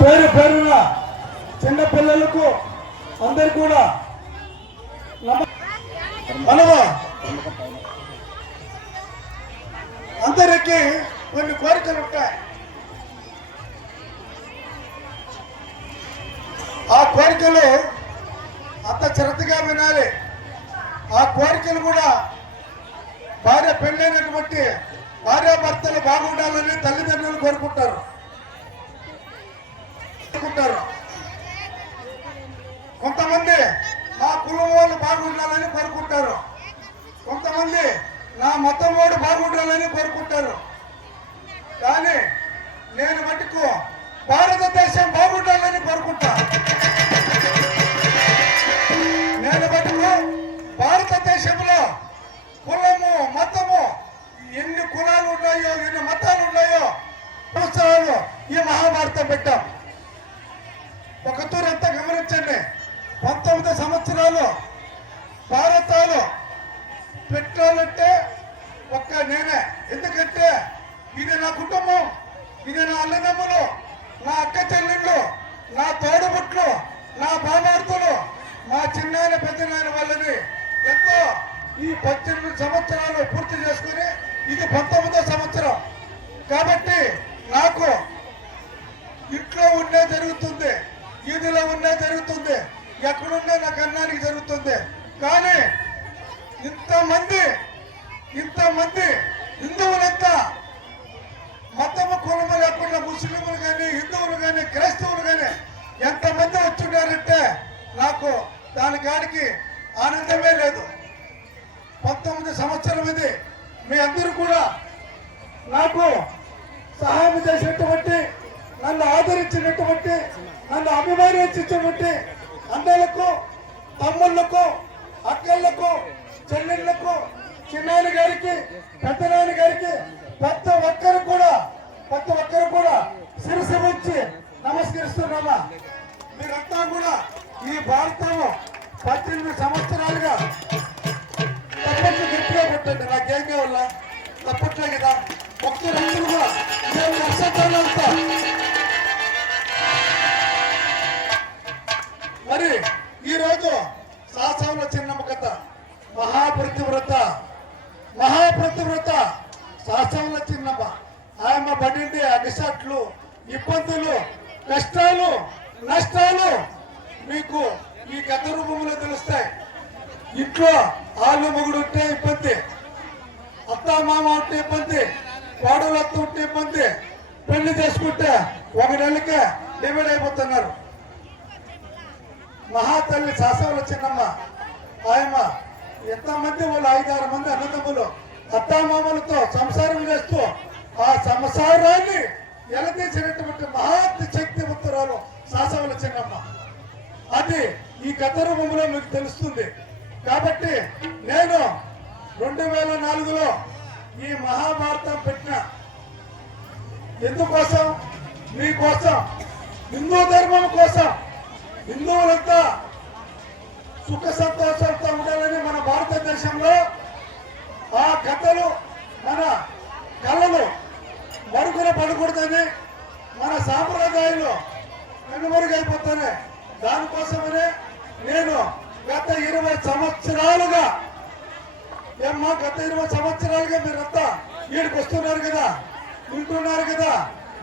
పేరు పేరున చిన్నపిల్లలకు అందరు కూడా మనము అందరికీ కొన్ని కోరికలు ఉంటాయి. ఆ కోరికలు అంత శ్రద్ధగా వినాలి. ఆ కోరికలు కూడా భార్య పెళ్ళైనటువంటి భార్యాభర్తలు బాగుండాలని తల్లిదండ్రులు కోరుకుంటారు. కొంతమంది మా కులం వాళ్ళు బాగుండాలని కోరుకుంటారు. కొంతమంది నా మతం వాడు బాగుండాలని కోరుకుంటారు. కానీ నేను మటుకు భారతదేశం బాగుండాలని కోరుకుంటా. నేను మటుకు భారతదేశంలో కులము మతము ఎన్ని కులాలు ఉన్నాయో ఎన్ని మతాలు ఉన్నాయో సంవత్సరాలు ఈ మహాభారతం పెట్టాం. ఒక తూరంతా గమనించండి. 19 సంవత్సరాలు భారతాలు పెట్టాలంటే ఒక్క నేనే. ఎందుకంటే ఇది నా కుటుంబం, ఇది నా అన్నదమ్ములు, నా అక్క చెల్లెళ్ళు, నా తోడుబుట్లు, నా బామార్తులు, మా చిన్నాయన పెద్దనాయన వాళ్ళని ఎంతో ఈ 18 సంవత్సరాలు పూర్తి చేసుకుని ఇది 19వ సంవత్సరం. కాబట్టి నాకు ఇంట్లో ఉండే జరుగుతుంది, వీధిలో ఉండే జరుగుతుంది, ఎక్కడున్నా నాకు అన్నానికి జరుగుతుంది. కానీ ఇంతమంది హిందువులంతా మతము కులము లేకుండా ముస్లింలు కానీ హిందువులు కానీ క్రైస్తవులు కానీ ఎంతమంది వచ్చున్నారంటే నాకు దానికాడికి ఆనందమే లేదు. 19 సంవత్సరం ఇది. మీ అందరూ కూడా నాకు సహాయం చేసినటువంటి, నన్ను ఆదరించినటువంటి, నన్ను అభిమానించినటువంటి అన్నలకు, తమ్ముళ్లకు, అక్కళ్లకు, చెల్లెళ్లకు, చిన్నాయన గారికి, పెద్దనాయన గారికి ప్రతి ఒక్కరు కూడా శిరస్సు వచ్చి నమస్కరిస్తున్నామా. మీరంతా కూడా ఈ భారతం 18 సంవత్సరాలుగా తప్పట్లు గట్టిగా కొట్టండి. నాకేం కావాలా తప్పట్లే కదా. భక్తులందరూ కూడా నేను నష్టపోతా. మరి ఈరోజు శాసనంలో చిన్నమ్మ కథ మహాప్రతివ్రత శాసనంలో చిన్నమ్మ. ఆయమ్మ పడింది అగసట్లు, ఇబ్బందులు, కష్టాలు, నష్టాలు మీకు ఈ కథ రూపంలో తెలుస్తాయి. ఇంట్లో ఆళ్ళు మొగుడు ఉంటే ఇబ్బంది, అత్త మామ ఉంటే ఇబ్బంది, వాడులత్త ఉంటే ఇబ్బంది, పెళ్లి చేసుకుంటే 1 నెలకే డివైడ్ అయిపోతున్నారు. మహాతల్లి శాసనంలో చిన్నమ్మ ఆయమ్మ ఎంతమంది వాళ్ళు 5-6 మంది అన్నదమ్ములు అత్తామామలతో సంసారం చేస్తూ ఆ సంసారాన్ని ఎలదీసినటువంటి మహాత్ శక్తి ఉత్తరాలు శాసనంలో చిన్నమ్మ. అది ఈ కథ రూపంలో మీకు తెలుస్తుంది. కాబట్టి నేను 2004లో ఈ మహాభారతం పెట్టిన ఎందుకోసం, మీకోసం, హిందూ ధర్మం కోసం, హిందువులంతా సుఖ సంతోషాలతో ఉండాలని మన భారతదేశంలో ఆ కథలు మన కళలు మరుగున పడకూడదని, మన సాంప్రదాయాలు కనుమరుగైపోతానే. దానికోసమనే నేను గత 20 సంవత్సరాలుగా మీరంతా ఈడికి వస్తున్నారు కదా, వింటున్నారు కదా.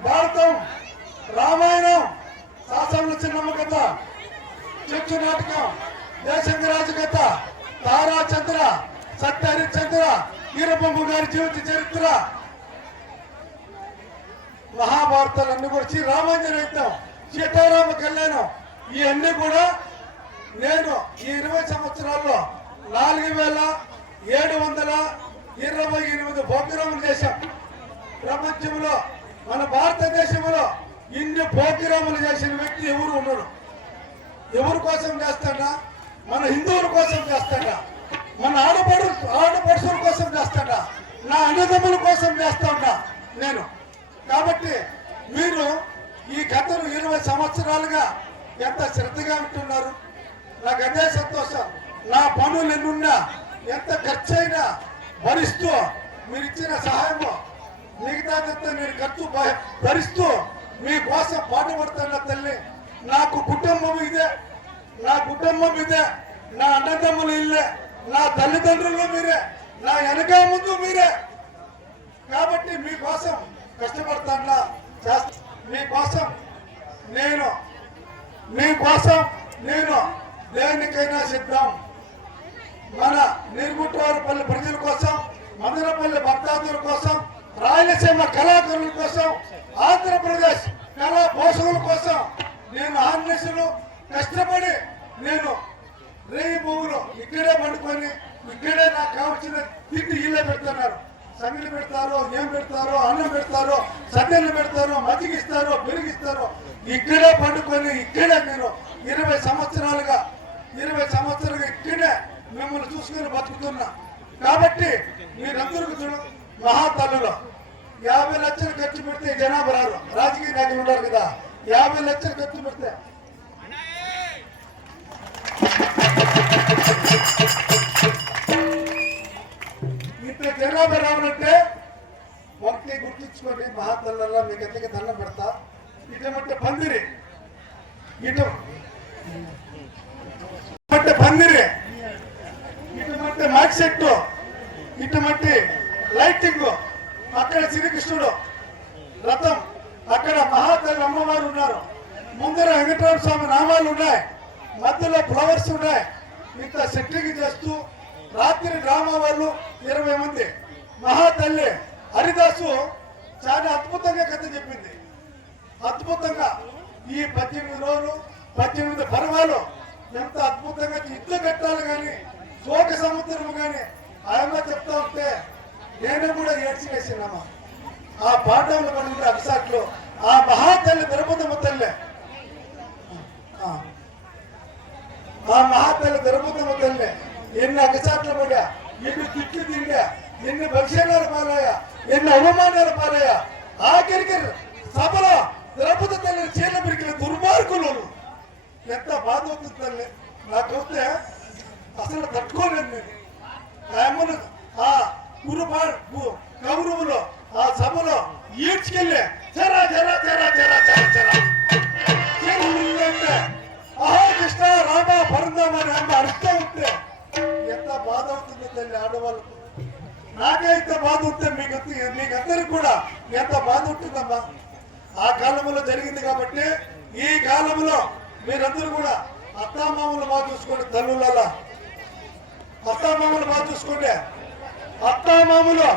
భారతం, రామాయణం, శాసనంలో చిన్నమ్మ కథ, చెచ్చు నాటకం, దేశంగరాజు కథ, తారాచంద్ర, సత్యహరిశ్చంద్ర, వీరబ్రహ్మ గారి జీవిత చరిత్ర, మహాభారతాలన్నీ కూడా, శ్రీ రామాంజనేయుతం, సీతారామ కళ్యాణం, ఇవన్నీ కూడా నేను ఈ 20 సంవత్సరాల్లో 4728 ప్రోగ్రాములు చేశాం. ప్రపంచంలో మన భారతదేశంలో ఇన్ని ప్రోగ్రాములు చేసిన వ్యక్తి ఎవరు ఉన్నారు? ఎవరి కోసం చేస్తాడా? మన హిందువుల కోసం చేస్తాడా? మన ఆడపడుచుల కోసం చేస్తాడా? నా అన్నదమ్ముల కోసం చేస్తాడా నేను? కాబట్టి మీరు ఈ కథను 20 సంవత్సరాలుగా ఎంత శ్రద్ధగా ఉంటున్నారు. నాకు అదే సంతోషం. నా పనులు ఎన్నున్నా, ఎంత ఖర్చైనా భరిస్తూ మీరు ఇచ్చిన సహాయము, మిగతాదంతా నేను ఖర్చు భరిస్తూ మీకోసం పాటుపడుతున్న తల్లి. నాకు కుటుంబం ఇదే, నా కుటుంబం ఇదే, నా అన్నదమ్ములు ఇల్లే, నా తల్లిదండ్రులు మీరే, నా వెనక ముందు మీరే. కాబట్టి మీకోసం కష్టపడతాను, మీకోసం నేను దేనికైనా సిద్ధం. మన నిర్గుట్టవారిపల్లి ప్రజల కోసం, మదనపల్లి భక్తాదుల కోసం, రాయలసీమ కళాకారుల కోసం, ఆంధ్రప్రదేశ్ కళా పోషకుల కోసం నేను ఆన్వేషణ కష్టపడి నేను రేయి భూములు ఇక్కడే పండుకొని ఇక్కడే నాకు కావాల్సిన తిండి ఇళ్ళే పెడుతున్నారు. సంగిలి పెడతారు, ఏం పెడతారో, అన్నం పెడతారో, సద్యలు పెడతారో, మజ్జిగిస్తారో, పెరిగిస్తారో, ఇక్కడే పండుకొని ఇక్కడే నేను 20 సంవత్సరాలుగా ఇక్కడే మిమ్మల్ని చూసుకుని బతుకుతున్నా. కాబట్టి మీరందరికీ మహాతల్లులో 50 లక్షలు ఖర్చు పెడితే జనాభా రారు. రాజకీయ నాయకులు ఉన్నారు కదా, 50 లక్షలు ఖర్చు పెడితే ఇంత జనాభా రావాలంటే ఒకటి గుర్తించుకొని మహాతల్లలో మీకు ఎంతగా దండం పెడతా. ఇటువంటి పందిరి, ఇటువంటి మైక్ సెట్, ఇటువంటి లైటింగ్, అక్కడ శ్రీకృష్ణుడు రథం, అక్కడ మహాతల్లి అమ్మవారు ఉన్నారు, ముందర వెంకటరామ స్వామి నామాలు ఉన్నాయి, మధ్యలో ఫ్లవర్స్ ఉన్నాయి. ఇంత సెట్టింగ్ చేస్తూ రాత్రి డ్రామా వాళ్ళు 20 మంది. మహాతల్లి హరిదాసు చాలా అద్భుతంగా కథ చెప్పింది. అద్భుతంగా ఈ 18 రోజులు 18 పర్వాలు ఎంత అద్భుతంగా యుద్ధ కట్టాలి కానీ, శోక సముద్రం కానీ ఆయమ్మ చెప్తా ఉంటే నేను కూడా ఏడ్చి వేసినామా. ఆ పాఠంలో పడిన అభిషాక్లో ఆ మహాతల్లి తిరుపతమ్మ తల్లి, ఆ మహాతల్లి తిరుపతమ్మ తల్లి ఎన్ని అగసాట్లు పడా, ఎన్ని తిట్లు తిండా, ఎన్ని భక్షణాలు పాలయ్యా, ఎన్ని అవమానాలు పాలయ్యా. ఆఖరికి సభలో తిరుపతి తల్లి చీల పిరికిన దుర్మార్గులు. ఎంత బాధ అవుతుంది తల్లి నాకైతే, అసలు తట్టుకోలేదు నేను. ఆయమ్మను ఆ కౌరవులో ఆ సభలో ఈడ్చుకెళ్ళి జరా జరా జరా జరా జరా జరా ఆహా కృష్ణ రామ పరందామని అమ్మ అరుస్తూ ఉంటే ఎంత బాధ అవుతుంది తల్లి ఆడవాళ్ళకు. నాకైతే బాధ ఉంటే మీకందరికి కూడా ఎంత బాధ ఉంటుందమ్మా. ఆ కాలంలో జరిగింది కాబట్టి ఈ కాలంలో మీరందరూ కూడా అత్తామామలు బాగా చూసుకోండి. తల్లులలో అత్తామామలు బాగా చూసుకోండి. అత్తామామలు